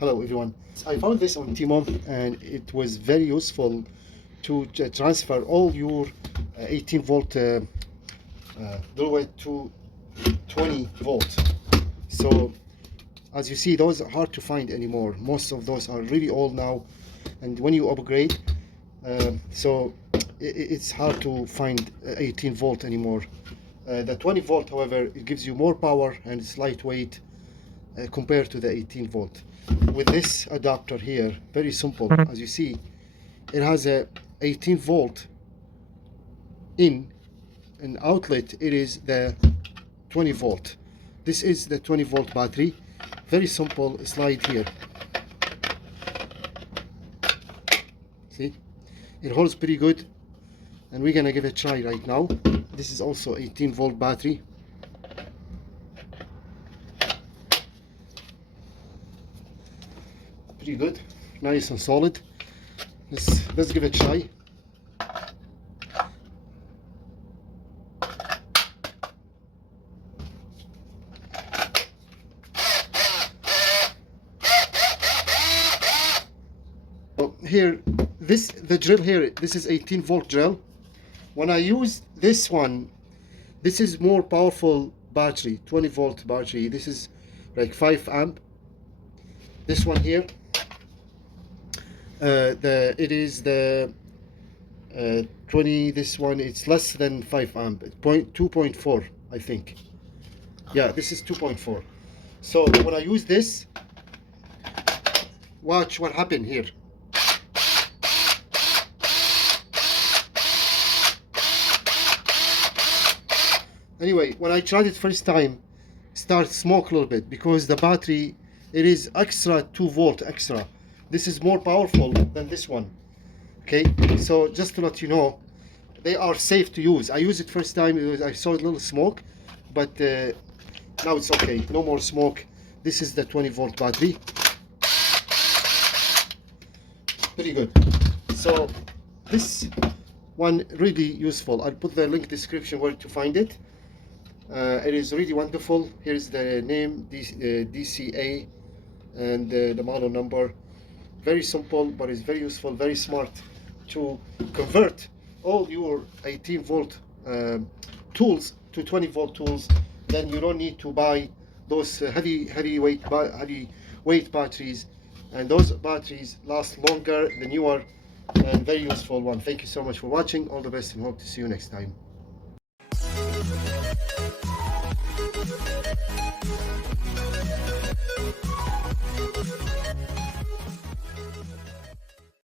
Hello everyone. I found this on Tmall and it was very useful to transfer all your 18 volt Dewalt to 20 volt. So as you see, those are hard to find anymore. Most of those are really old now, and when you upgrade, so it's hard to find 18 volt anymore. The 20 volt, however, it gives you more power and it's lightweight compared to the 18 volt. With this adapter here, very simple, as you see, it has a 18 volt in an outlet. It is the 20 volt. This is the 20 volt battery. Very simple slide here. See, it holds pretty good, and we're gonna give it a try right now. This is also 18 volt battery. Pretty good, nice and solid. Let's give it a try. Here, the drill here, this is 18 volt drill. When I use this one, this is more powerful battery, 20 volt battery. This is like 5 amp. This one here, it is the 20. This one, it's less than 5 amp. 2.4, I think. Yeah, this is 2.4. So when I use this, watch what happened here. Anyway, when I tried it first time, start smoke a little bit because the battery, it is extra 2 volt extra. This is more powerful than this one. Okay, so just to let you know, they are safe to use. I used it first time, I saw a little smoke, but now it's okay, no more smoke. This is the 20 volt battery. Pretty good. So this one really useful. I'll put the link description where to find it. It is really wonderful. Here's the name, DCA, and the model number. Very simple, but it's very useful, very smart to convert all your 18 volt tools to 20 volt tools. Then you don't need to buy those heavyweight batteries, and those batteries last longer, the newer, and very useful one. Thank you so much for watching. All the best, and hope to see you next time.